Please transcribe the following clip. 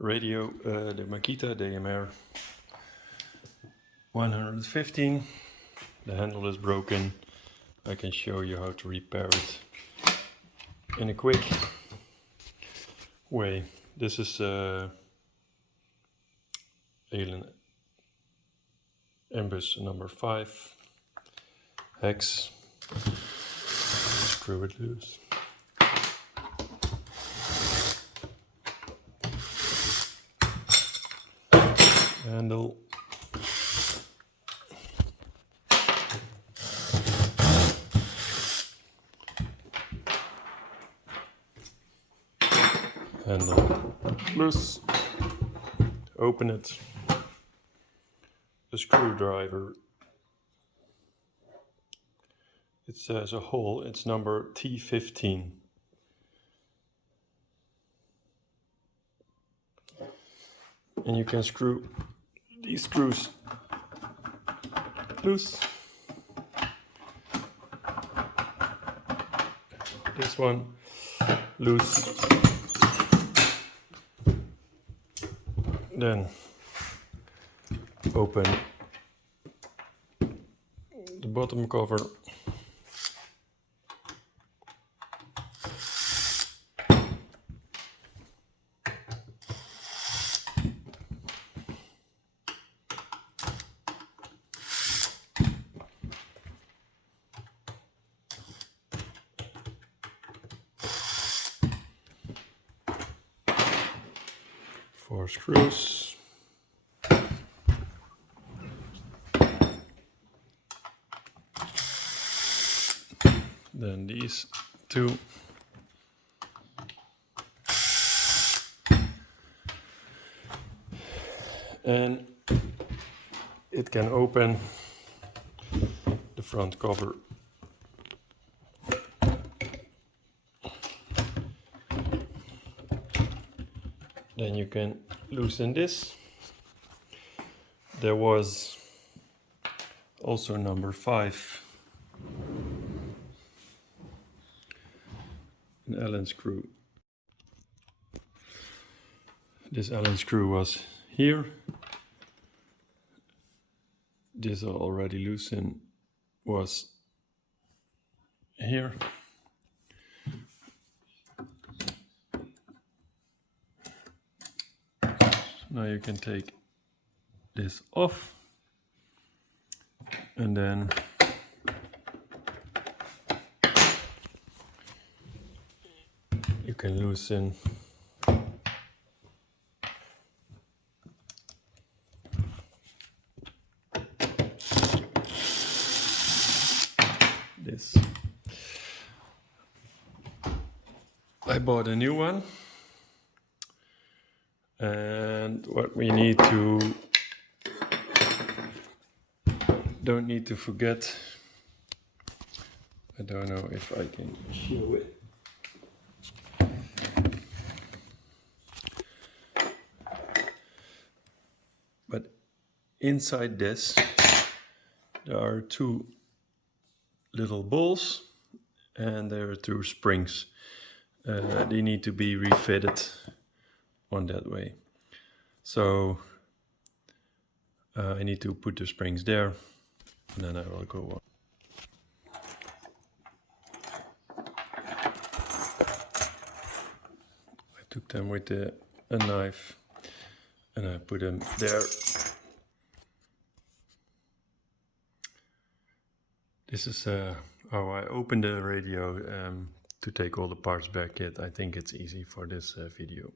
radio, the Makita DMR115. The handle is broken. I can show you how to repair it in a quick way. This is Alien Embus number 5 hex. Screw it loose. Handle. Handle loose. Open it. A screwdriver. It says a hole. It's number T15. And you can screw these screws loose. This one loose. Then open the bottom cover. Four screws. Then these two. And it can open the front cover. Then you can loosen this. There was also number 5, an Allen screw. This Allen screw was here. This already loosened was here. Now you can take this off, and then you can loosen this. I bought a new one. And what we need to, don't need to forget, I don't know if I can show it. But inside this, there are 2 little balls and there are 2 springs. They need to be refitted on that way. So I need to put the springs there, and then I will go on. I took them with a knife and I put them there. This is how I open the radio to take all the parts back. I think it's easy for this video.